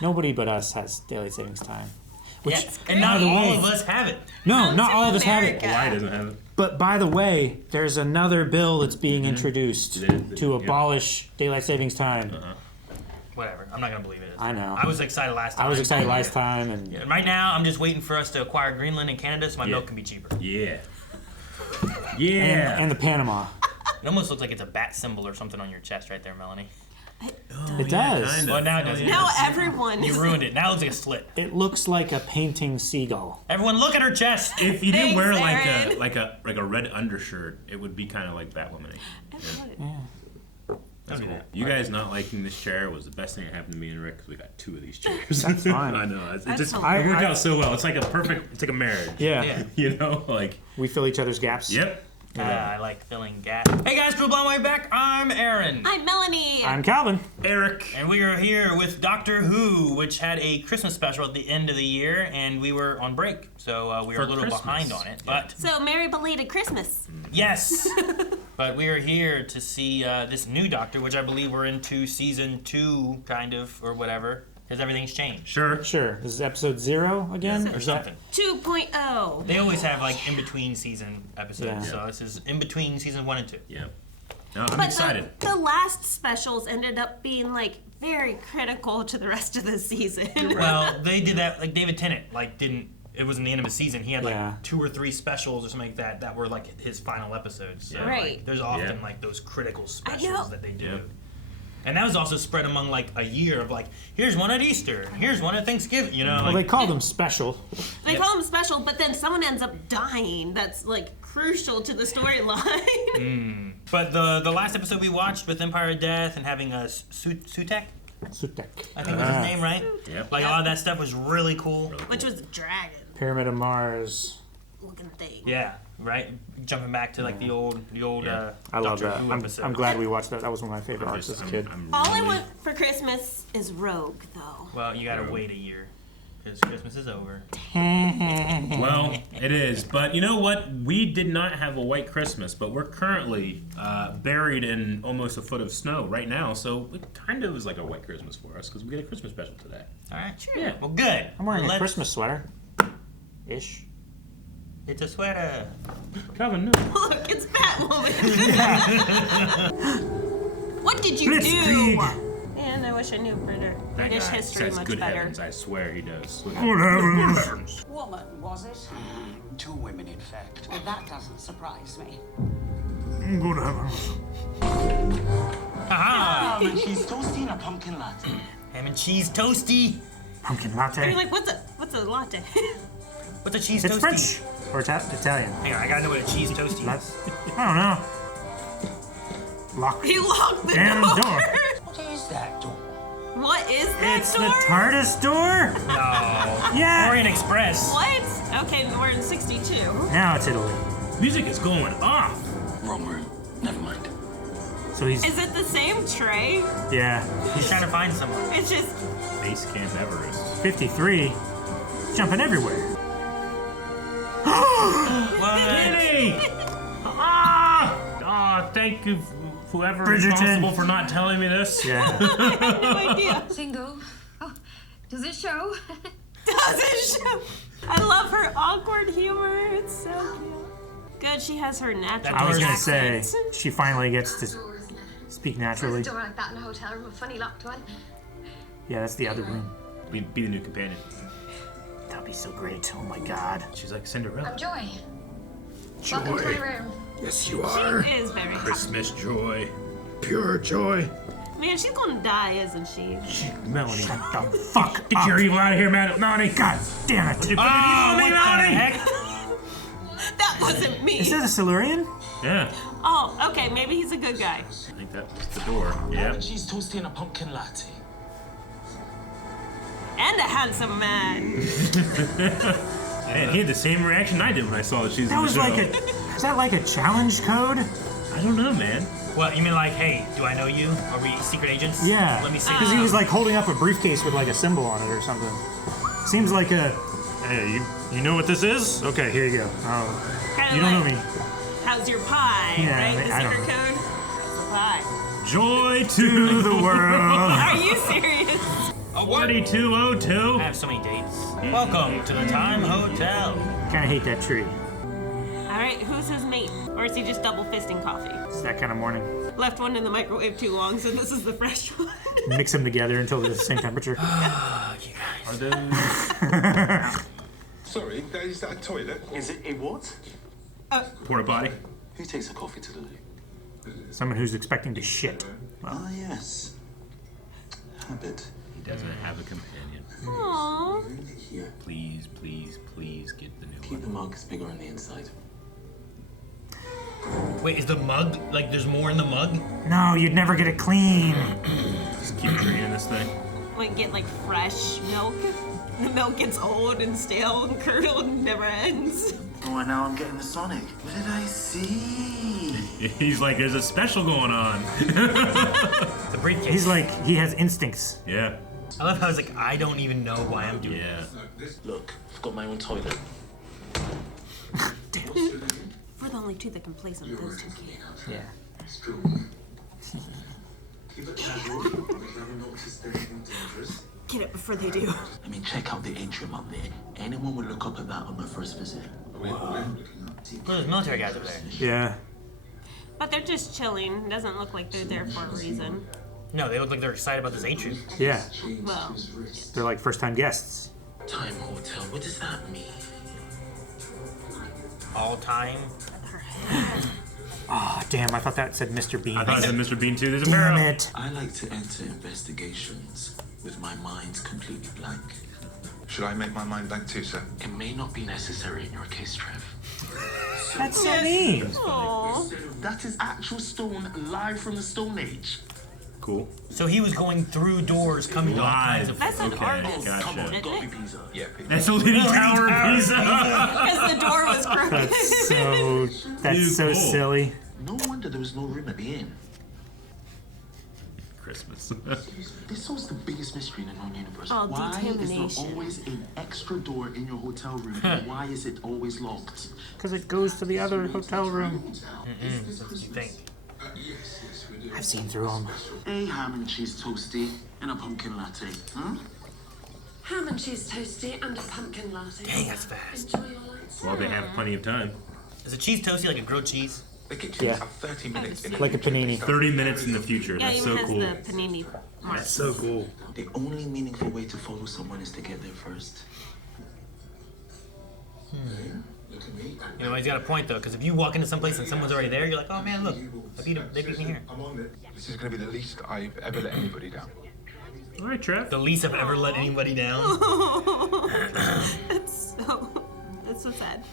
Nobody but us has daylight savings time. Which, and not all of us have it. No, not all of us have it. Hawaii doesn't have it. But by the way, there's another bill that's being introduced to abolish daylight savings time. Whatever. I'm not going to believe it. I know. I was excited last time. I was excited last time. And yeah, right now, I'm just waiting for us to acquire Greenland and Canada so my milk can be cheaper. Yeah. Yeah. And the Panama. It almost looks like it's a bat symbol or something on your chest right there, Melanie. It does. Kinda. Well, now it doesn't. Now everyone. You ruined it. Now it looks like a slit. It looks like a painting seagull. Everyone, look at her chest. If you didn't wear Aaron. like a red undershirt, it would be kind of like Batwoman. That's cool. You guys not liking this chair was the best thing that happened to me and Rick because we got 2 of these chairs. That's fine. I know. It just hilarious. worked out so well. It's like it's like a marriage. Yeah. You know, like. We fill each other's gaps. Yep. I like filling gas. Hey guys, Crew Blonde Way back. I'm Aaron. I'm Melanie. I'm Calvin. Eric. And we are here with Doctor Who, which had a Christmas special at the end of the year, and we were on break, so we were a little behind on it. But So, Merry Belated Christmas. yes, but we are here to see this new Doctor, which I believe we're into season 2, kind of, or whatever, because everything's changed. Sure. This is episode 0 again? Or something. 2.0. They always have like in between season episodes, Yeah. so this is in between season 1 and 2. Yeah. No, I'm But excited. the last specials ended up being like very critical to the rest of the season. Well, they did that like David Tennant it wasn't the end of his season. He had like Yeah. 2 or 3 specials or something like that were like his final episodes. So, Right. like, there's often like those critical know. specials that they do. Yeah. And that was also spread among like a year of like, here's one at Easter, and here's one at Thanksgiving, you know? Well, Like, they call them special. They call them special, but then someone ends up dying. That's like crucial to the storyline. but the last episode we watched with Empire of Death and having a Sutek, Sutek. I think was his name, right? Yep. Like a lot of that stuff was really cool. Which was a dragon Pyramid of Mars. looking thing. Yeah, right? Jumping back to like the old Yeah. I love Doctor that. Who I'm episode. glad we watched that. That was one of my favorite arcs as a kid. All I want for Christmas is Rogue, though. Well, you gotta wait a year because Christmas is over. Well, it is. But you know what? We did not have a white Christmas, but we're currently buried in almost a foot of snow right now. So it kind of is like a white Christmas for us because we get a Christmas special today. All right. Sure. Yeah. Well, good. I'm wearing Well, a Christmas sweater. Ish. It's a sweater. Calvin, no. Look, it's Batwoman. What did you Blitzkrieg. do? Man, I wish I knew British history says much good better. heavens. I swear he does. Good heavens. Woman, was it? 2 women, in fact. Well, that doesn't surprise me. Good heavens. Aha! Ham and cheese toasty and a pumpkin latte. Ham and cheese toasty. Pumpkin You're latte. like, what's a latte? What's a cheese It's toasty? French. Or Italian. Hang on, I gotta know what a cheese toasty That's, is. I don't know. Lock He locked the damn door. door. What is that door? What is that It's door? the TARDIS door? No. Yeah. Orient Express. What? Okay, we're in 62. Now it's Italy. Music is going off. Wrong room. Never mind. So he's, Is it the same tray? yeah, He's trying to find someone. It's just, Base Camp Everest. 53. Jumping everywhere. What? Ah! Thank you, whoever is Bridgerton. responsible for not telling me this. Yeah. I had no idea. Single. Oh, does it show? Does it show? I love her awkward humor. It's so cute. Good, she has her natural I was gonna accent. say, she finally gets to Door, isn't it? speak naturally. There's a door like that in a hotel room, a funny locked one. Yeah, that's the other room. Be the new companion. That'd be so great. Oh my god. She's like Cinderella. I'm Joy. Welcome to my room. Yes, you She are. is very hot. Christmas joy. Pure joy. Man, she's gonna die, isn't she? Melanie. Shut the fuck Get up. your evil out of here, Melanie. God damn it. Oh, what the heck? That wasn't me. Is that a Silurian? Yeah. Oh, okay, maybe he's a good guy. I think that's the door. Ham Yeah. and cheese toasty and a pumpkin latte. And a handsome man. Man, he had the same reaction I did when I saw that she's That in the was show. like a. Is that like a challenge code? I don't know, man. What, you mean like, hey, do I know you? Are we secret agents? Yeah. Let me see. Because he was like holding up a briefcase with like a symbol on it or something. Seems like a. Hey, you know what this is? Okay, here you go. Oh, Kinda you don't know like, me. How's your pie, Yeah, right? The I don't secret know. code? How's the pie? Joy To the world. Are you serious? 4202. I have so many dates. Welcome to the Time Hotel. Kind of hate that tree. All right, who's his mate? Or is he just double fisting coffee? It's that kind of morning. Left one in the microwave too long, so this is the fresh one. Mix them together until they're the same temperature. Oh, you guys. Are those Sorry, is that a toilet? Is it a what? porta potty? Who takes a coffee to the loo? Someone who's expecting to shit. Ah, yes. Habit. He doesn't have a companion. Aww. Here. Please, please, please get the new Keep the one. mug bigger on the inside. Wait, is the mug, like, there's more in the mug? No, you'd never get it clean. Just keep draining this thing. Like get like fresh milk. The milk gets old and stale and curdled and never ends. Oh, now I'm getting the Sonic. What did I see? He's like, there's a special going on. The briefcase. He's like, he has instincts. Yeah. I love how I was like, I don't even know why I'm doing Yeah. Look, I've got my own toilet. We're the only two that can play some of those two games. Yeah. Keep it casual. We haven't noticed anything dangerous. Get it before they do. I mean, check out the atrium up there. Anyone would look up at that on their first visit. We're looking up. Look at those military guys over there. Yeah. But they're just chilling. Doesn't look like they're there for a reason. No, they look like they're excited about this atrium. Yeah. Well, They're like first-time guests. Time hotel, what does that mean? All time. her head. Oh, damn, I thought that said Mr. Bean. I thought it said Mr. Bean too. There's a Damn barrel. it. I like to enter investigations with my mind completely blank. Should I make my mind blank too, sir? It may not be necessary in your case, Trev. That's so mean. Aww. That is actual stone live from the Stone Age. Cool. So he was going through doors, coming to all kinds of. That's an Okay, artist. gotcha. Come on, Isn't gotta it? be Pisa. Yeah. That's the Leaning Tower of Pisa. Because the door was crooked. That's so Cool. silly. No wonder there was no room at the inn. Christmas. This was the biggest mystery in the known universe. Oh, Why is there determination. always an extra door in your hotel room? And why is it always locked? Because it goes to the other hotel room. That's what you think. I've seen through them. A ham and cheese toasty and a pumpkin latte. Huh? Ham and cheese toasty and a pumpkin latte. Dang, that's fast. Enjoy your lights. Well, they have plenty of time. Is a cheese toasty like a grilled cheese? The kitchen's Yeah. 30 minutes in. Like a panini. 30 minutes in the future. Yeah, That's even so has cool. the panini mark. That's so cool. The only meaningful way to follow someone is to get there first. You know, he's got a point though, because if you walk into someplace and someone's already there, you're like, oh man, look, they beat me here. I'm on it. This is going to be the least I've ever let anybody down. All right, Trev. The least I've ever let anybody down. That's so sad.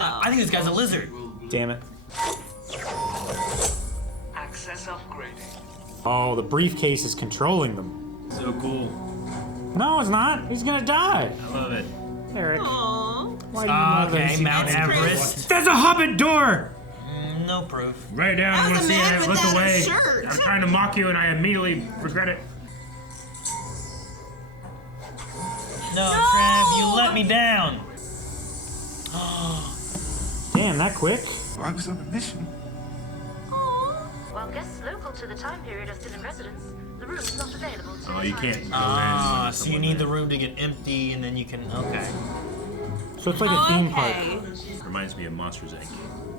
I think this guy's a lizard. Damn it. Access upgrading. Oh, the briefcase is controlling them. So cool. No, it's not. He's gonna die. I love it. Eric. Aww. Why do you know Okay, this? Mount That's Everest. There's a hobbit door! No proof. Right down. That I want was to a see man it. Look without a away. shirt. I'm trying to mock you, and I immediately regret it. No, Trev, you let me down. Damn, that quick? I was on a mission. While guests local to the time period are still in residence, the room is not available to Oh, you can't go Ah, in. so you need the room to get empty, and then you can. Okay. So it's like a theme park. Okay. Reminds me of Monsters Inc.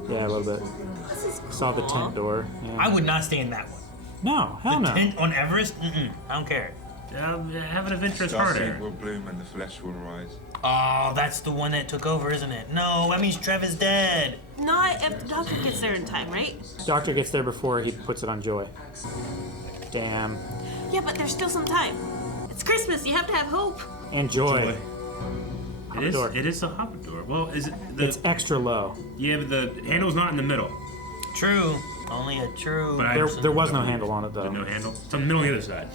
Yeah, a little bit. This is cool. Saw the tent door. Yeah. I would not stay in that one. No, hell no. Tent on Everest? Mm-mm. I don't care. Have an adventurous heart, Starseed Eric. will bloom and the flesh will rise. Oh, that's the one that took over, isn't it? No, that means Trev is dead. Not if the doctor gets there in time, right? Doctor gets there before he puts it on Joy. Damn. Yeah, but there's still some time. It's Christmas. You have to have hope. And Joy. It is. door. It is a hobbit door. Well, is it the? It's extra low. Yeah, but the handle's not in the middle. True. Only a true But I- person. There was no handle on it though. No handle. It's on the middle on the other side.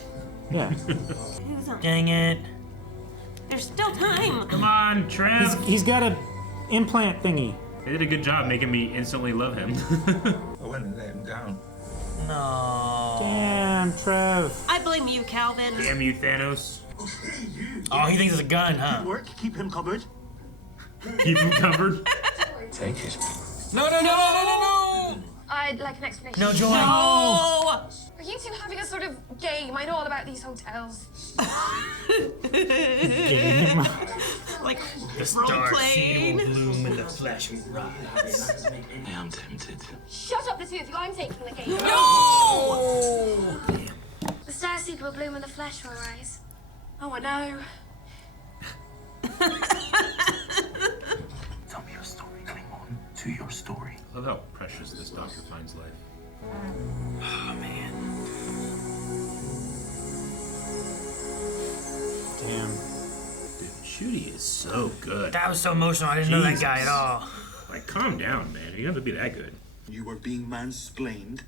Yeah. Who's on- Dang it. There's still time. Come on, Trev. He's got a implant thingy. They did a good job making me instantly love him. I went and let him down. No. Damn, Trev. I blame you, Calvin. Damn you, Thanos. Oh, he thinks it's a gun, huh? Work, keep him covered. Keep him covered. Take it. No, no, no, no, no, no, no! I'd like an explanation. No, Joy. Oh! Are you two having a sort of game? I know all about these hotels. Game. Like The role star seed playing. will bloom and the flesh will rise. I am tempted. Shut up, the two of you. I'm taking the game. No! The starseed will bloom and the flesh will rise. Oh, I know. Tell me your story. Cling on to your story. I love how precious this doctor finds life. Oh, man. Damn. Dude, Ncuti is so good. That was so emotional. I didn't know that guy at Jesus. all. Like, calm down, man. You don't have to be that good. You were being mansplained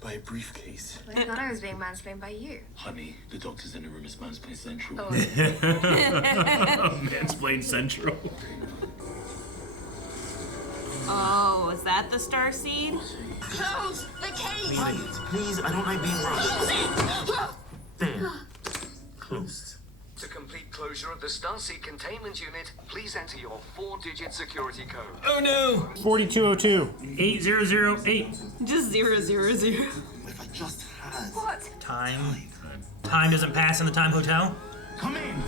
by a briefcase. I thought I was being mansplained by you. Honey, the doctor's in the room. It's mansplain central. Oh. Mansplain Central. Oh, is that the star seed? Close the cage. Please, I don't like being rushed. There. Closed. To complete closure of the Starseed containment unit, please enter your 4-digit security code. Oh, no. 4202. 8008. Just 000. If I just had... What? Time. Time doesn't pass in the time hotel. Come in!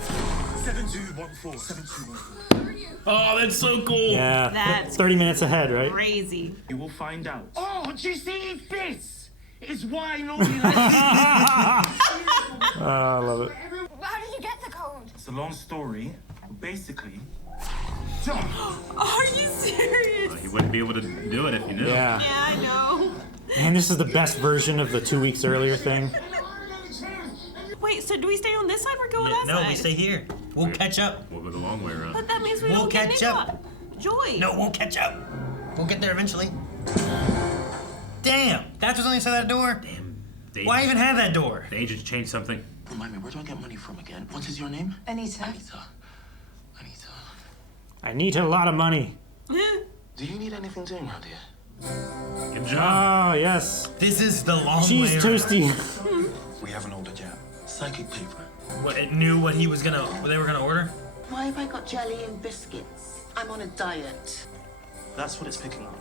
7214. 7214. Oh, that's so cool. Yeah. That's 30 minutes ahead, right? crazy. You will find out. Oh, do you see this? It's why nobody likes Oh, I love it. How did you get the code? It's a long story. Basically... Are you serious? He wouldn't be able to do it if he knew. Yeah. Yeah, I know. Man, this is the best version of the 2 weeks earlier thing. Wait, so do we stay on this side or go on that No, side? we stay here. We'll catch up. We'll go the long way around. But that means we We'll don't get catch Nick up. up. Joy. No, we'll catch up. We'll get there eventually. Damn, that's what's on the other side of that door? Damn. The Why agents- even have that door? The agents changed something. Remind me, where do I get money from again? What is your name? Anita. Anita. Anita. I need a lot of money. Do you need anything doing around here? Good job. Oh, yes. This is the long Cheese way toasty. We haven't ordered yet. Psychic paper. What, it knew what he was gonna, what they were gonna order? Why have I got jelly and biscuits? I'm on a diet. That's what it's picking up.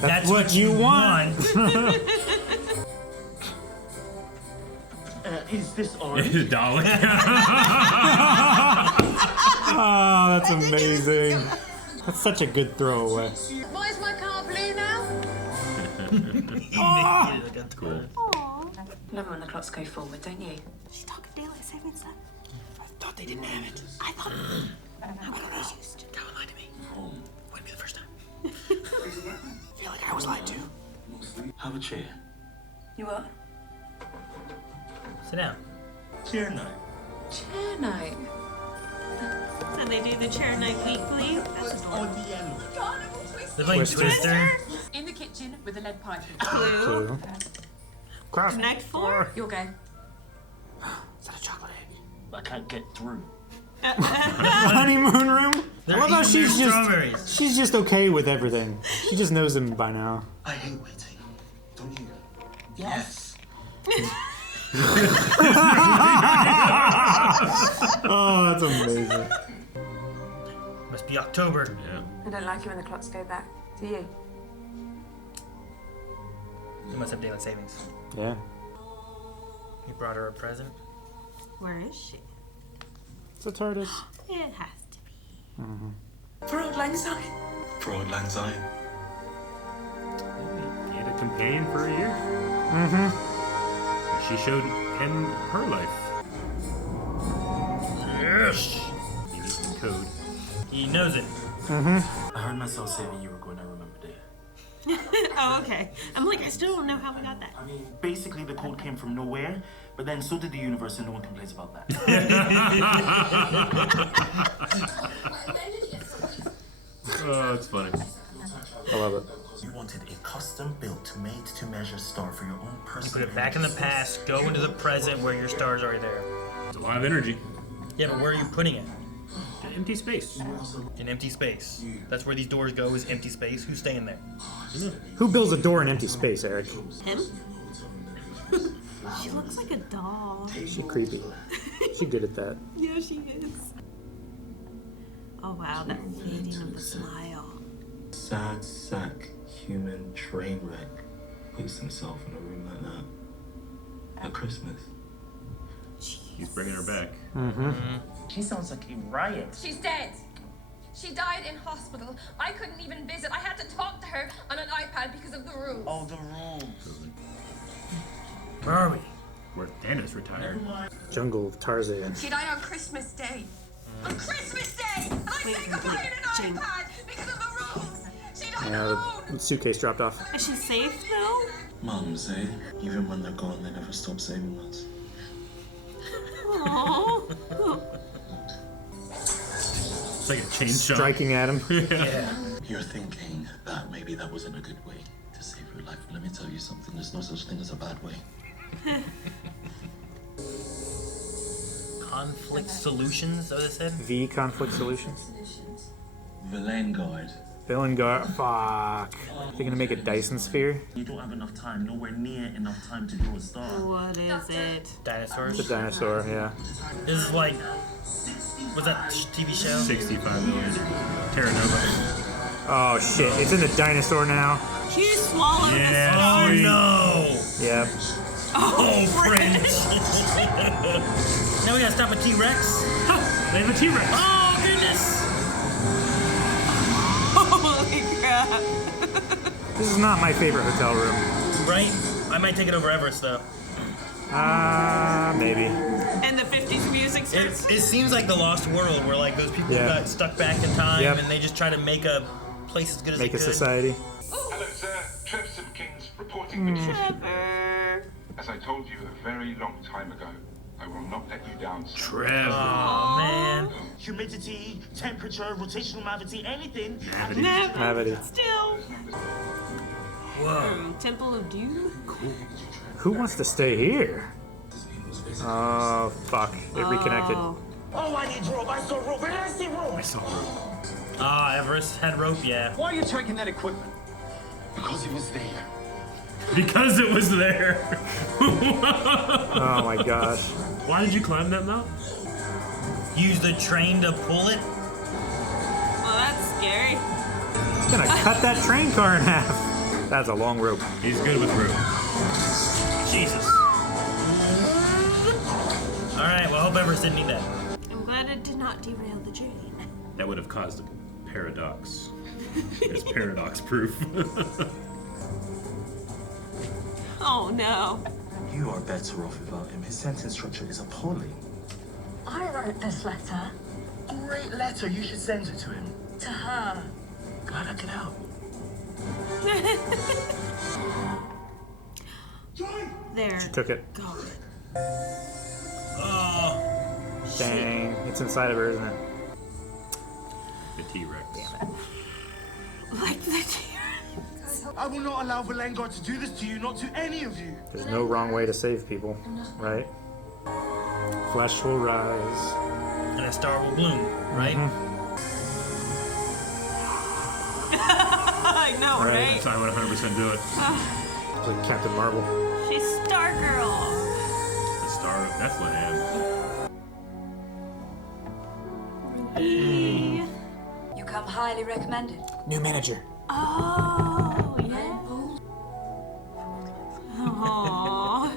That's what you want. Is this orange? Dolly. Oh, that's amazing. That's such a good throwaway. Why is my car blue now? Cool. Love it when the clocks go forward, don't you? She's talking daylight savings time. I thought they didn't have it. I thought. I don't know. Go and lie to me. Wouldn't be the first time. I feel like I was lied to. Have a chair. You what? Sit down. Chair night. Chair night. So they do the chair night weekly. That's adorable. They're playing Twister. In the kitchen with a lead pipe. Clue. Clue. Craft. Connect 4. You'll go. Is that a chocolate egg? I can't get through. Honeymoon room? They're I love how eating she's their just strawberries. she's just okay with everything. She just knows him by now. I hate waiting. Don't you? Yes. Oh, that's amazing. Must be October. Yeah. I don't like it when the clocks go back. Do you? You must have daylight savings. Yeah. He brought her a present. Where is she? It's a TARDIS. It has to be. For old lang syne. For old lang syne. He had a companion for a year. She showed him her life. Yes. He needs some code. He knows it. I heard myself say when you were going, I remembered it. Oh, okay. I'm like, I still don't know how we got that. I mean, basically the code came from nowhere, but then so did the universe and no one complains about that. Oh, that's funny. I love it. You wanted a custom-built, made-to-measure star for your own You personal... put it back in the past, go into the present where your star's already there. It's a lot of energy. Yeah, but where are you putting it? Empty space. In empty space. That's where these doors go, is empty space. Who's staying there? Who builds a door in empty space, Eric? Him? She looks like a doll. She creepy. She good at that. Yeah, she is. Oh wow, that fading of the smile. Sad sack human train wreck puts himself in a room like that at Christmas. He's bringing her back. She sounds like a riot. She's dead. She died in hospital. I couldn't even visit. I had to talk to her on an iPad because of the rules. Oh, the rules. Where are we? Where Anna's retired. Jungle of Tarzan. She died on Christmas Day. On Christmas Day! And I think I'm buying an iPad because of the rules! She died alone! The suitcase dropped off. Is she safe though? Mums, eh? Even when they're gone, they never stop saving us. Aww. It's like a chain shot. Striking at him. Yeah. You're thinking that maybe that wasn't a good way to save your life. Let me tell you something. There's no such thing as a bad way. Conflict solutions, what it said? V conflict solutions. Villengard. Villengard. Fuck. They're gonna make a Dyson sphere. You don't have enough time. Nowhere near enough time to grow a star. What is it? Dinosaurs. It's a dinosaur, yeah. This is like, what's that TV show? 65 million. Terra Nova. Oh shit, it's in the dinosaur now. She swallowed Yeah. the star. Oh no! Yep. Oh, Prince! Now we gotta stop a T-Rex? They have a T-Rex. Oh, goodness! Holy crap. This is not my favorite hotel room. Right? I might take it over Everest, though. Maybe. And the 50s music starts. It seems like the Lost World, where like those people Yeah. got stuck back in time, Yep. and they just try to make a place as good as Make they a could. society. Hello, sir. Trev Simpkins reporting for duty. Trevor. As I told you a very long time ago, I will not let you down, sir. Trev. Oh, man. Humidity, temperature, rotational gravity, anything. Gravity. Still. Whoa. Temple of Doom. Who wants to stay here? Oh, fuck. It reconnected. Oh, I need rope. I saw rope. Where did I see rope? I saw her. Ah, Everest had rope, yeah. Why are you taking that equipment? Because it was there. Because it was there. Oh my gosh. Why did you climb that mountain? Use the train to pull it? Oh, that's scary. It's gonna cut that train car in half. That's a long rope. He's good with rope. Jesus. Alright, well, I hope Everest didn't need that. I'm glad it did not derail the train. That would have caused a paradox. There's paradox proof. Oh no. You are better off without him. His sentence structure is appalling. I wrote this letter Great letter. You should send it to him. to her. Glad I could help. There. Took it. God. Oh. Dang. It's inside of her, isn't it? The T-Rex. Damn it. Like the T-Rex. I will not allow Villengard to do this to you, not to any of you. There's no wrong way to save people, right? Flesh will rise. And a star will bloom, right? I know, Right. right? So I would 100% do it. It's like Captain Marvel. She's Stargirl. The Star of Bethlehem. You come highly recommended. New manager. Oh, yeah. Aww.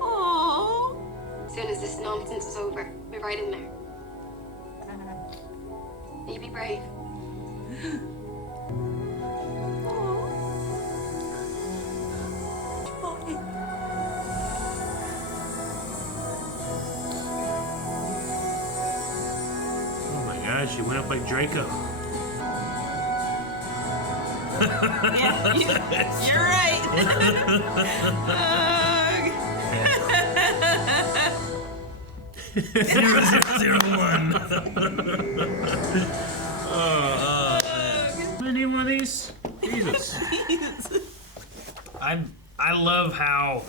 Aww. As soon as this nonsense is over, we're right in there. You be brave. Oh my God, she went up like Draco. Yeah, you're right. Ugh. 001. Any one of these? Jesus. I love how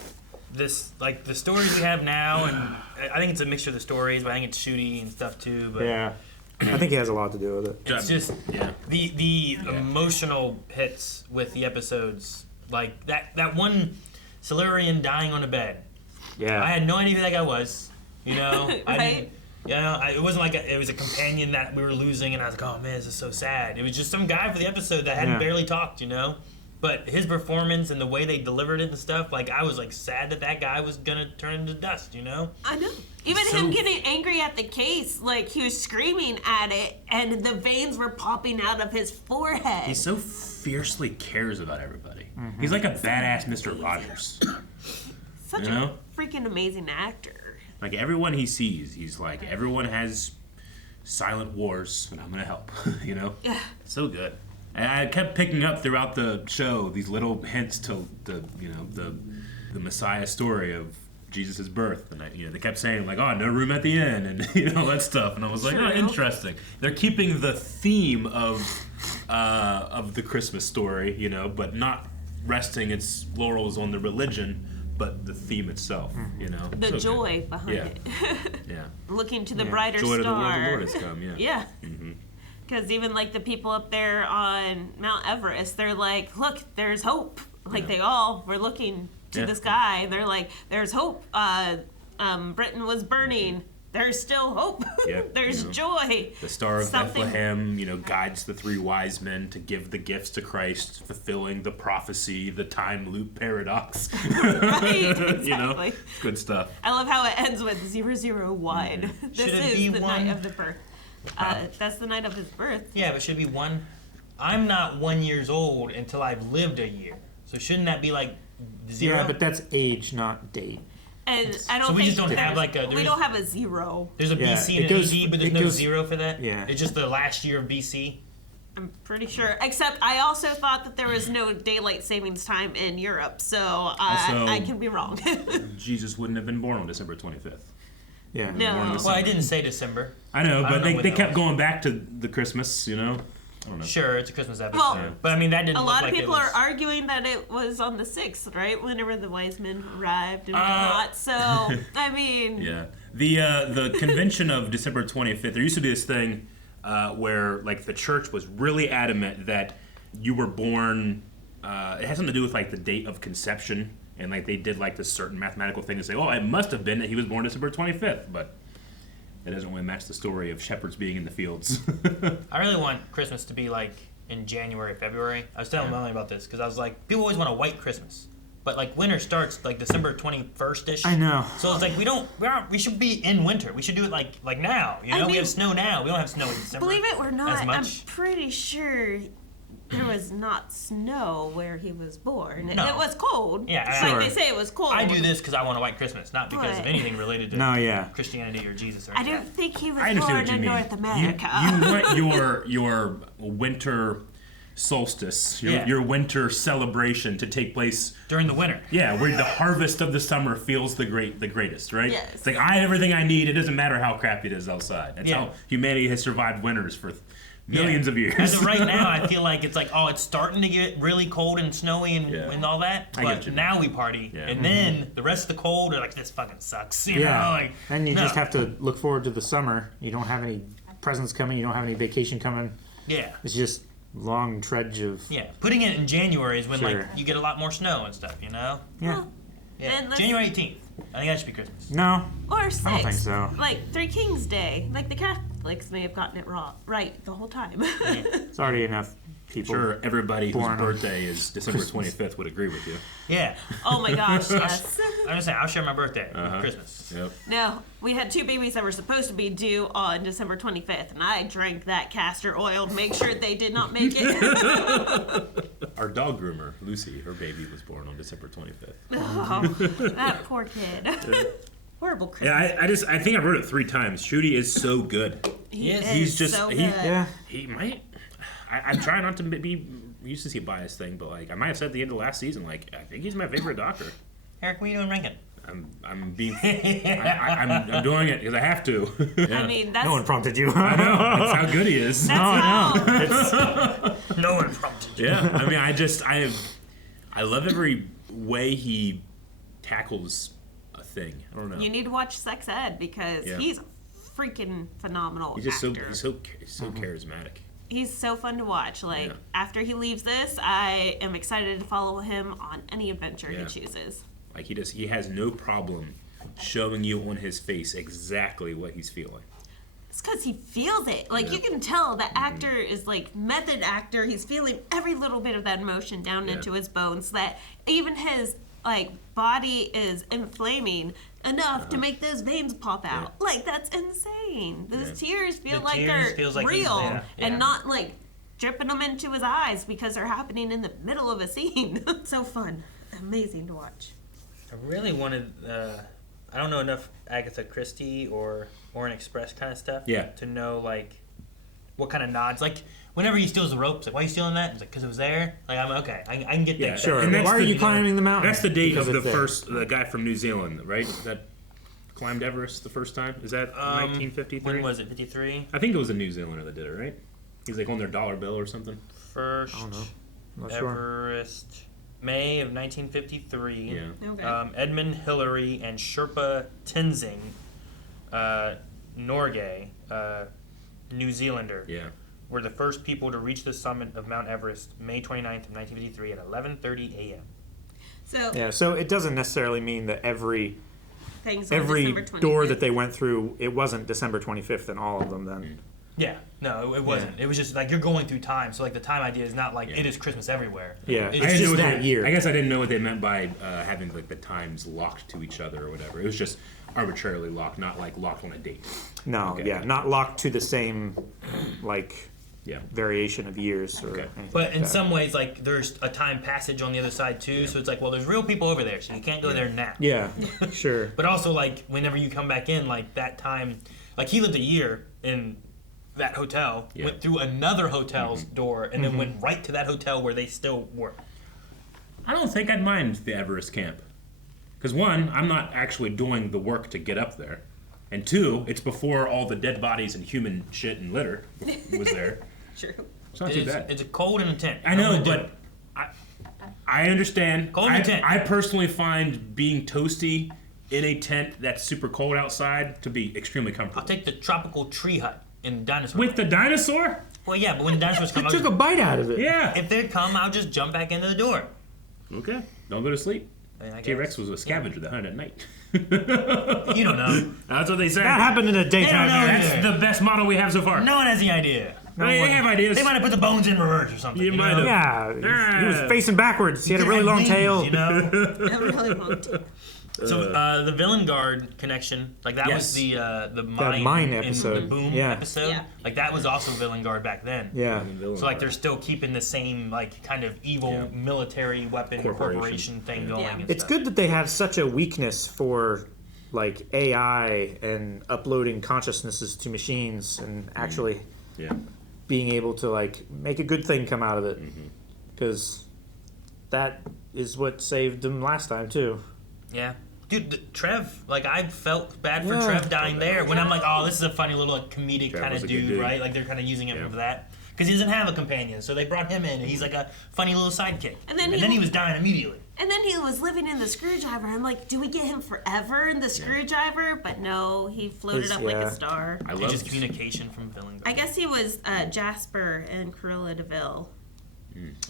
this, like, the stories we have now, and I think it's a mixture of the stories, but I think it's shooty and stuff too. But Yeah. I think he has a lot to do with it. it's just Yeah. the emotional hits with the episodes, like that one Silurian dying on a bed. Yeah. I had no idea who that guy was. You know, I Right. didn't. Yeah, it wasn't like it was a companion that we were losing, and I was like, oh man, this is so sad. It was just some guy for the episode that hadn't barely talked, you know? But his performance and the way they delivered it and stuff, like, I was, like, sad that guy was gonna turn into dust, you know? I know. Even him getting angry at the case, like, he was screaming at it, and the veins were popping out of his forehead. He so fiercely cares about everybody. Mm-hmm. He's like a badass Mr. Rogers. Such a freaking amazing actor. Like, everyone he sees, he's like, everyone has silent wars, and I'm gonna help, you know? Yeah. So good. And I kept picking up throughout the show these little hints to the Messiah story of Jesus' birth, and they kept saying like, "Oh, no room at the inn," and that stuff, and I was like, "Oh, interesting." They're keeping the theme of the Christmas story, but not resting its laurels on the religion, but the theme itself, The so joy behind it. Yeah. Looking to the brighter joy star. Joy to the world, the Lord has come. Yeah. Yeah. Mm-hmm. Because even like the people up there on Mount Everest, they're like, look, there's hope. Like they all were looking to the sky. They're like, there's hope. Britain was burning. There's still hope. Yep. There's joy. The Star of Bethlehem, guides the three wise men to give the gifts to Christ, fulfilling the prophecy, the time loop paradox. Right, exactly. Good stuff. I love how it ends with 00 This is the night of the birth. That's the night of his birth. Yeah, but should it be one? I'm not 1 year old until I've lived a year. So shouldn't that be like 0? Yeah, but that's age, not date. And I don't so we think just don't have like a. We don't have a 0. There's a BC and an AD, but there's no 0 for that. Yeah, it's just the last year of BC. I'm pretty sure. Except I also thought that there was no daylight savings time in Europe, so I can be wrong. Jesus wouldn't have been born on December 25th. Yeah. No. Well, I didn't say December. I know, but they kept going back to the Christmas, I don't know. Sure, it's a Christmas episode. Well, but I mean, that didn't a look lot like of people it was... are arguing that it was on the 6th, right? Whenever the wise men arrived and whatnot. So, I mean... Yeah. The convention of December 25th, there used to be this thing where, like, the church was really adamant that you were born... it has something to do with, like, the date of conception. And, like, they did, like, this certain mathematical thing to say, oh, it must have been that he was born December 25th. But it doesn't really match the story of shepherds being in the fields. I really want Christmas to be, like, in January, February. I was telling Melanie about this, because I was like, people always want a white Christmas. But, like, winter starts, like, December 21st-ish. I know. So it's like, we should be in winter. We should do it, like now. We have snow now. We don't have snow in December. Believe it or not, as much. I'm pretty sure... there was not snow where he was born. No. It was cold. Yeah, like they say it was cold. I do this because I want a white Christmas, not because of anything related to Christianity or Jesus or anything. I don't think he was born in North America. You want your winter solstice, your winter celebration to take place during the winter. Yeah, where the harvest of the summer feels the greatest, right? Yes. It's like I have everything I need. It doesn't matter how crappy it is outside. That's how humanity has survived winters for millions of years. As of right now, I feel like it's like, it's starting to get really cold and snowy and all that. But now we party, and then the rest of the cold are like, this fucking sucks. You know? Like, then you just have to look forward to the summer. You don't have any presents coming. You don't have any vacation coming. Yeah. It's just long trudge of... Yeah, putting it in January is when like you get a lot more snow and stuff, Yeah. Yeah. January 18th. I think that should be Christmas. No. Or 6th. I don't think so. Like Three Kings Day. Like the Catholics may have gotten it right the whole time. It's already enough people. Sure, everybody whose birthday is December 25th would agree with you. Yeah. Oh my gosh, yes. I'm just saying, I'll share my birthday with Christmas. Yep. No, we had 2 babies that were supposed to be due on December 25th, and I drank that castor oil to make sure they did not make it. Our dog groomer, Lucy, her baby was born on December 25th. Oh, that poor kid. Horrible Christmas. Yeah, I think I've heard it 3 times. Ncuti is so good. He's just so good. He might. I'm trying not to be used to see a bias thing, but like I might have said at the end of last season, like I think he's my favorite doctor. Eric, what are you doing ranking? I'm being. I'm doing it because I have to. I mean, that's... No one prompted you. I know. That's how good he is. That's No one prompted you. Yeah. I mean, I love every way he tackles a thing. I don't know. You need to watch Sex Ed because he's a freaking phenomenal He's just actor. so charismatic. He's so fun to watch. Like, after he leaves this, I am excited to follow him on any adventure he chooses. Like, he has no problem showing you on his face exactly what he's feeling. It's because he feels it. Like, you can tell the actor is like method actor. He's feeling every little bit of that emotion down into his bones, that even his like body is inflaming enough to make those veins pop out. Like, that's insane. Those tears feel like they're real and not like dripping them into his eyes because they're happening in the middle of a scene. So fun. Amazing to watch. I really wanted, I don't know enough Agatha Christie or Orient Express kind of stuff to know, like, what kind of nods. Like, whenever he steals the ropes, like, why are you stealing that? It's like, because it was there. Like, I'm okay. I can get that. Sure. And why are you climbing the mountain? That's the date of the guy from New Zealand, right? That climbed Everest the first time. Is that 1953? When was it? 53? I think it was a New Zealander that did it, right? He's like on their dollar bill or something. First I don't know. I'm not Everest, sure. May of 1953. Yeah. Okay. Edmund Hillary and Sherpa Tenzing Norgay, New Zealander, were the first people to reach the summit of Mount Everest, May 29th of 1953 at 11:30 a.m. So it doesn't necessarily mean that every December 25th. door that they went through, it wasn't December 25th in all of them then. Yeah, no, it wasn't. It was just like you're going through time. So like the time idea is not like it is Christmas everywhere. Yeah, it's just that year. I guess I didn't know what they meant by having like the times locked to each other or whatever. It was just arbitrarily locked, not like locked on a date. No, not locked to the same like variation of years or anything. But in like some ways, like there's a time passage on the other side too. So it's like, well, there's real people over there, so you can't go there now. Yeah, sure. But also like whenever you come back in, like that time, like he lived a year in that hotel, went through another hotel's door, and then went right to that hotel where they still were. I don't think I'd mind the Everest camp. Because one, I'm not actually doing the work to get up there. And two, it's before all the dead bodies and human shit and litter was there. True. It's not too bad. It's a cold and a tent. I know, but I understand. Cold and tent. I personally find being toasty in a tent that's super cold outside to be extremely comfortable. I'll take the tropical tree hut in Dinosaur With the dinosaur? Well, yeah, but when the dinosaurs come, You took a bite out of it. Yeah. If they come, I'll just jump back into the door. Okay. Don't go to sleep. I T-Rex was a scavenger that hunted at night. You don't know. That's what they say. That happened in a daytime. They don't know That's either. the best model we have so far. No one has the idea. They have ideas. They might have put the bones in reverse or something. You might know? have. Yeah, he was facing backwards. He had a really long tail. You know? A really long tail. So the Villengard connection, like that was the mine in episode. the Boom Yeah. episode. Yeah. Like that was also Villengard back then. Yeah. So like they're still keeping the same like kind of evil military weapon corporation thing going. Yeah. And It's stuff. good that they have such a weakness for like AI and uploading consciousnesses to machines and actually being able to like make a good thing come out of it, because that is what saved them last time too. Yeah. Dude, Trev, like I felt bad for Yeah. Trev dying there when I'm like, oh, this is a funny little like, comedic Trev kind was of a good dude, dude. right? Like they're kind of using him for that because he doesn't have a companion, so they brought him in and he's like a funny little sidekick. And then he was dying immediately. And then he was living in the screwdriver. I'm like, do we get him forever in the screwdriver? But no, he floated up like a star. I It's love just communication from Villengard. I guess he was Jasper and Cruella DeVille.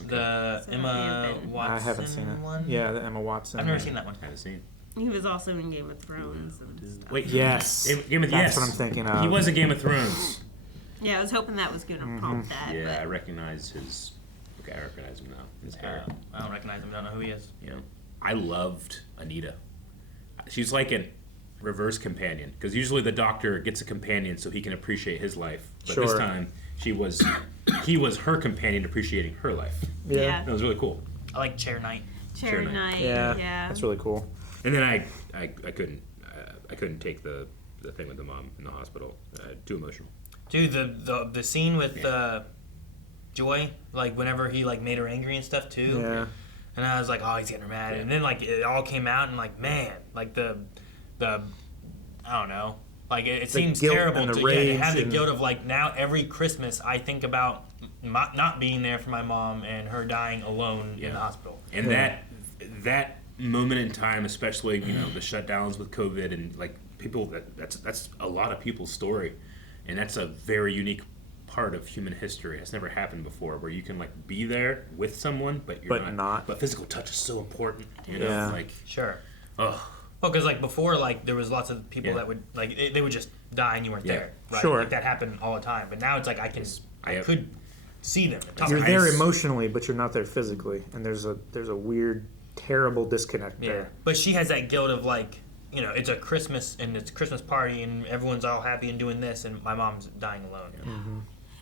The So Emma maybe. Watson I haven't seen it. one. Yeah, the Emma Watson. I've never seen that one. I haven't seen. He was also in Game of Thrones and stuff. Wait, Yes. Game of, That's what I'm thinking of. He was in Game of Thrones. Yeah, I was hoping that was going to prompt that. Yeah, but I recognize his. Okay, I recognize him now. His hair. I don't recognize him. I don't know who he is. You know, I loved Anita. She's like a reverse companion because usually the Doctor gets a companion so he can appreciate his life, but this time he was her companion appreciating her life. Yeah. That was really cool. I like Chair Knight. Cherry Night. Yeah, that's really cool. And then I couldn't take the thing with the mom in the hospital. Too emotional. Dude, the scene with Joy, like whenever he like made her angry and stuff too. Yeah. And I was like, oh, he's getting her mad. And then like it all came out and like, man, like the I don't know. Like it seems guilt terrible and the to rage have the and- guilt of like now every Christmas I think about not being there for my mom and her dying alone in the hospital. And that moment in time, especially the shutdowns with COVID and like people, that's a lot of people's story, and that's a very unique part of human history. It's never happened before where you can like be there with someone, but you're not. But physical touch is so important. You know, Yeah. like Sure. oh, Well, because like before, like there was lots of people that would like they would just die and you weren't there. Right? Sure. Like that happened all the time. But now it's like I could see them. You're there emotionally, but you're not there physically, and there's a weird, terrible disconnect there. But she has that guilt of like, you know, it's a Christmas and it's a Christmas party and everyone's all happy and doing this, and my mom's dying alone. Mm-hmm.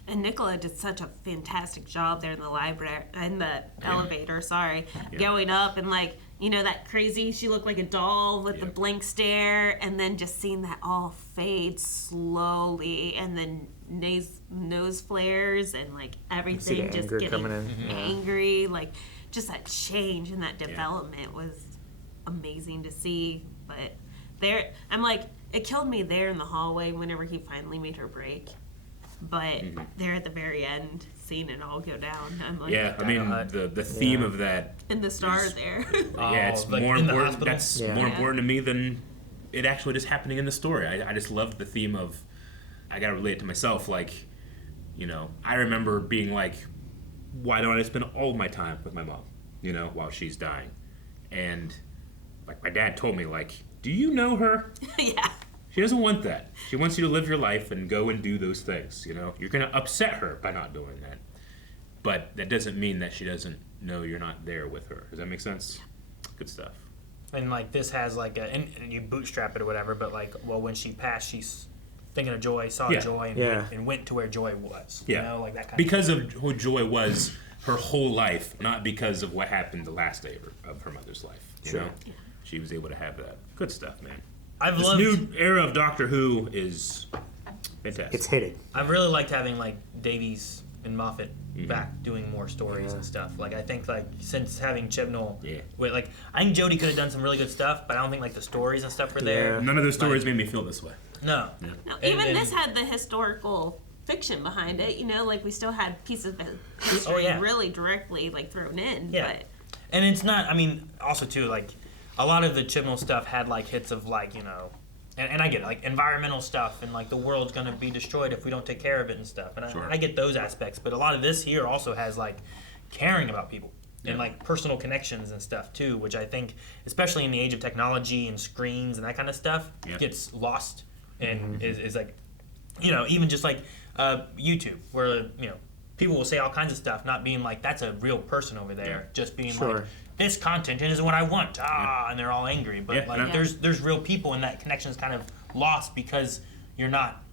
And Nicola did such a fantastic job there in the library, in the elevator, going up and like, you know, that crazy, she looked like a doll with the blank stare, and then just seeing that all fade slowly, and then nose flares and like everything just getting angry, like just that change and that development was amazing to see. But there, I'm like, it killed me there in the hallway whenever he finally made her break. But there at the very end, seeing it all go down, I'm like, I mean, the theme of that, and the star there. It's like more in the important. hospital? That's more important to me than it actually just happening in the story. I just love the theme of, I gotta relate it to myself. Like, you know, I remember being like, why don't I spend all of my time with my mom, you know, while she's dying? And like my dad told me, like, do you know her? Yeah. She doesn't want that. She wants you to live your life and go and do those things, you know? You're going to upset her by not doing that. But that doesn't mean that she doesn't know you're not there with her. Does that make sense? Good stuff. And like this has like and you bootstrap it or whatever, but like, well, when she passed, she's thinking of Joy, saw Joy, and went to where Joy was. Yeah. You know, like that kind because of who Joy was her whole life, not because of what happened the last day of her mother's life. You know? Yeah. She was able to have that. Good stuff, man. This new era of Doctor Who is fantastic. It's hitting. I've really liked having like Davies and Moffat back doing more stories and stuff. Like I think like since having Chibnall, like I think Jodie could have done some really good stuff, but I don't think like the stories and stuff were there. None of those stories made me feel this way. No. No, even this had the historical fiction behind it. You know, like we still had pieces of history really directly like thrown in. Yeah. But and it's not. I mean, also too like. A lot of the Chibnall stuff had like hits of like, you know, and I get it, like environmental stuff and like the world's gonna be destroyed if we don't take care of it and stuff. And I get those aspects, but a lot of this here also has like caring about people and like personal connections and stuff too, which I think, especially in the age of technology and screens and that kind of stuff, gets lost and is like, you know, even just like YouTube, where you know people will say all kinds of stuff, not being like that's a real person over there, just being like. This content isn't what I want, and they're all angry. But there's real people, and that connection is kind of lost because you're not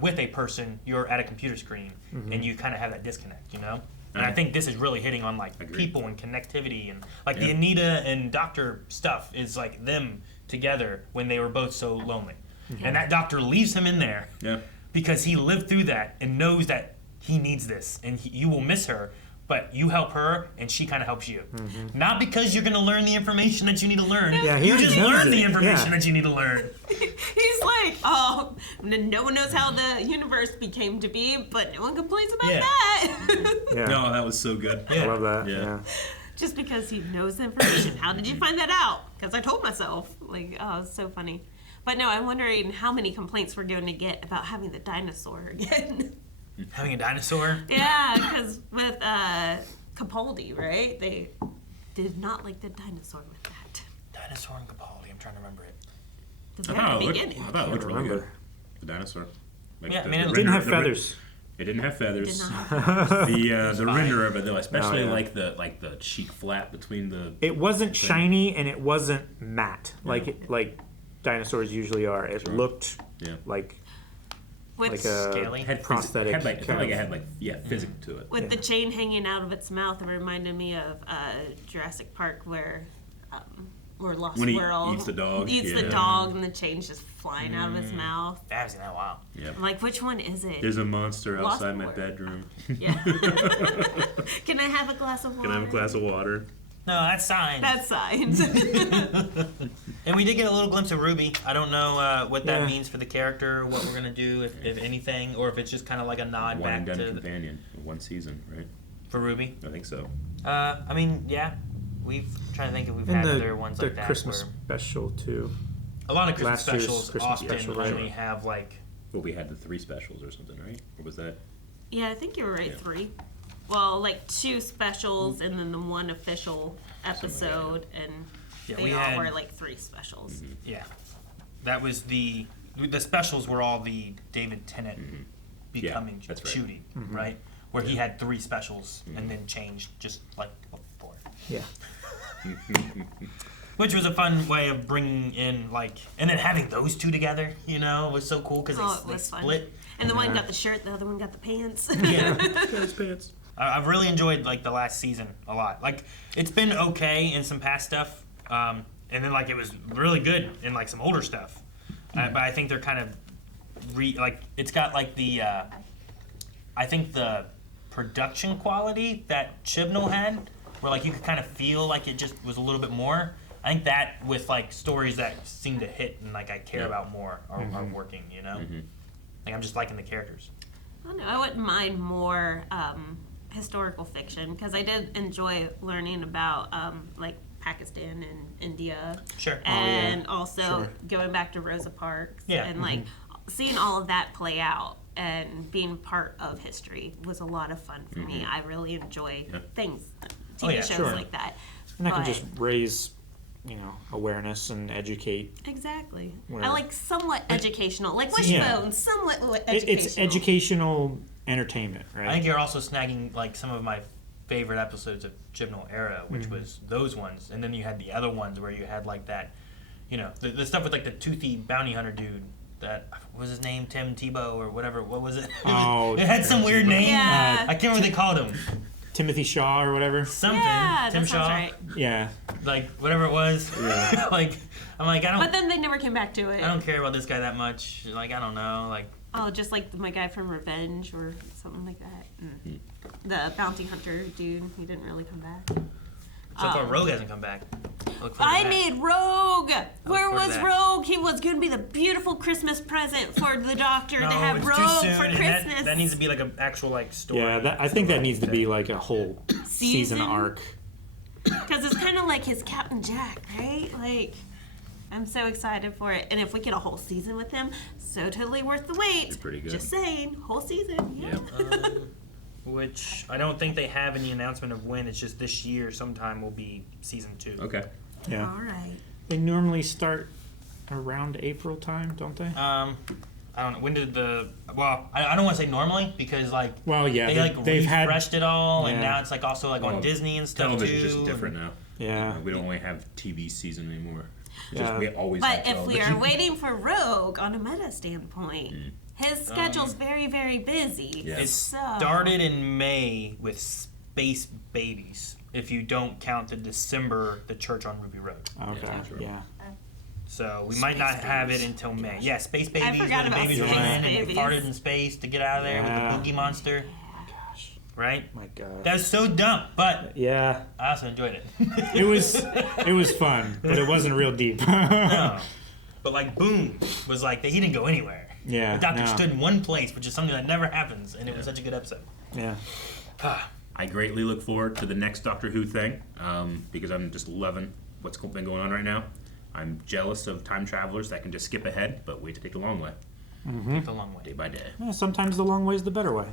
with a person. You're at a computer screen, and you kind of have that disconnect, you know. And I think this is really hitting on like people and connectivity, and like the Anita and Doctor stuff is like them together when they were both so lonely, and that Doctor leaves him in there because he lived through that and knows that he needs this, and you will miss her. But you help her, and she kind of helps you. Not because you're going to learn the information that you need to learn. Yeah, you just learn the information that you need to learn. He's like, oh, no one knows how the universe became to be, but no one complains about that. No, that was so good. I love that. Yeah. Just because he knows the information. How did you find that out? Because I told myself. Like, oh, it's so funny. But no, I'm wondering how many complaints we're going to get about having the dinosaur again. Having a dinosaur? Yeah, because with Capaldi, right? They did not like the dinosaur with that. Dinosaur and Capaldi, I'm trying to remember it. I thought it looked really good. The dinosaur. Like it didn't have feathers. It didn't have feathers. The render of it though, especially like the cheek flap between the. It wasn't shiny and it wasn't matte like dinosaurs usually are. It looked like. With like a prosthetic. It felt like it had physics to it. With the chain hanging out of its mouth, it reminded me of Jurassic Park where Lost when World eats the dog. Eats the dog and the chain's just flying out of its mouth. I haven't seen that in a while. I'm like, which one is it? There's a monster Lost outside my World. bedroom. Yeah. Can I have a glass of water? Can I have a glass of water? No, that's signs. That's signs. And we did get a little glimpse of Ruby. I don't know what that means for the character, what we're going to do, if anything, or if it's just kind of like a nod back to... companion, one season, right? For Ruby? I think so. I mean, yeah. Trying to think if we've had other ones like that. The Christmas special, too. A lot of Christmas specials Christmas often special, only have like... Well, we had the 3 specials or something, right? Or was that... Yeah, I think you were right, 3. Well, like 2 specials and then the 1 official episode, and Yeah, they all were like 3 specials. Yeah, that was the specials were all the David Tennant becoming Ncuti, right? Where he had 3 specials and then changed just like before. Yeah. Which was a fun way of bringing in and then having those 2 together, was so cool because they split. And the one got the shirt, the other one got the pants. Yeah, those pants. I've really enjoyed the last season a lot. It's been okay in some past stuff, and then it was really good in some older stuff. But I think they're kind of it's got the I think the production quality that Chibnall had, where you could kind of feel it just was a little bit more. I think that with stories that seem to hit and I care about more are working. I'm just liking the characters. I don't know. I wouldn't mind more historical fiction because I did enjoy learning about Pakistan and India. Sure. And also going back to Rosa Parks and seeing all of that play out and being part of history was a lot of fun for me. I really enjoy things, TV shows like that. And that can just raise, awareness and educate. Exactly. I like somewhat educational, like Wishbone, somewhat educational. It's educational entertainment, right? I think you're also snagging some of my favorite episodes of Chibnall era, which was those ones, and then you had the other ones where you had that, the stuff with the toothy bounty hunter dude. That what was his name, Tim Tebow or whatever. What was it? Oh, it had some weird name. Yeah. I can't remember what they called him. Timothy Shaw or whatever. Something. Yeah, Tim that Shaw. sounds right. Yeah. Whatever it was. Yeah. I'm I don't. But then they never came back to it. I don't care about this guy that much. I don't know. Oh, just my guy from Revenge or something like that. The bounty hunter dude, he didn't really come back. So far, Rogue hasn't come back. I need Rogue! Where was Rogue? He was going to be the beautiful Christmas present for the Doctor to have Rogue for Christmas. That needs to be an actual story. Yeah, I think that needs to be a whole season arc. Because it's kind of like his Captain Jack, right? I'm so excited for it. And if we get a whole season with him, so totally worth the wait. It's pretty good. Just saying, whole season. Yeah. Which I don't think they have any announcement of when. It's just this year sometime will be season 2. Okay. Yeah. All right. They normally start around April time, don't they? I don't know. When did I don't want to say normally because well, yeah, they've refreshed it all and now it's also on Disney and stuff television's too. Just different now. Yeah. We don't only have TV season anymore. Yeah. We always but have if we are waiting for Rogue on a meta standpoint, his schedule's very, very busy. Yeah. It started in May with Space Babies. If you don't count the December, the Church on Ruby Road. Okay. Yeah. So we might not have it until May. Yeah, Space Babies. I forgot where the about babies Space run and they Babies. farted in space to get out of there with the Boogie Monster. Right? My God. That was so dumb, but yeah, I also enjoyed it. it was fun, but it wasn't real deep. No. But Boom was he didn't go anywhere. Yeah. The Doctor stood in one place, which is something that never happens, and it was such a good episode. Yeah. I greatly look forward to the next Doctor Who thing because I'm just loving what's been going on right now. I'm jealous of time travelers that can just skip ahead, but wait to take the long way. Take the long way. Day by day. Yeah, sometimes the long way is the better way.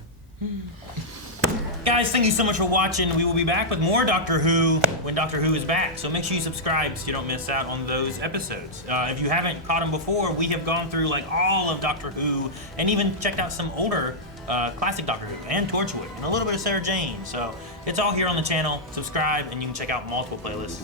Guys, thank you so much for watching. We will be back with more Doctor Who when Doctor Who is back. So make sure you subscribe so you don't miss out on those episodes. If you haven't caught them before, we have gone through all of Doctor Who and even checked out some older classic Doctor Who and Torchwood and a little bit of Sarah Jane. So it's all here on the channel. Subscribe and you can check out multiple playlists.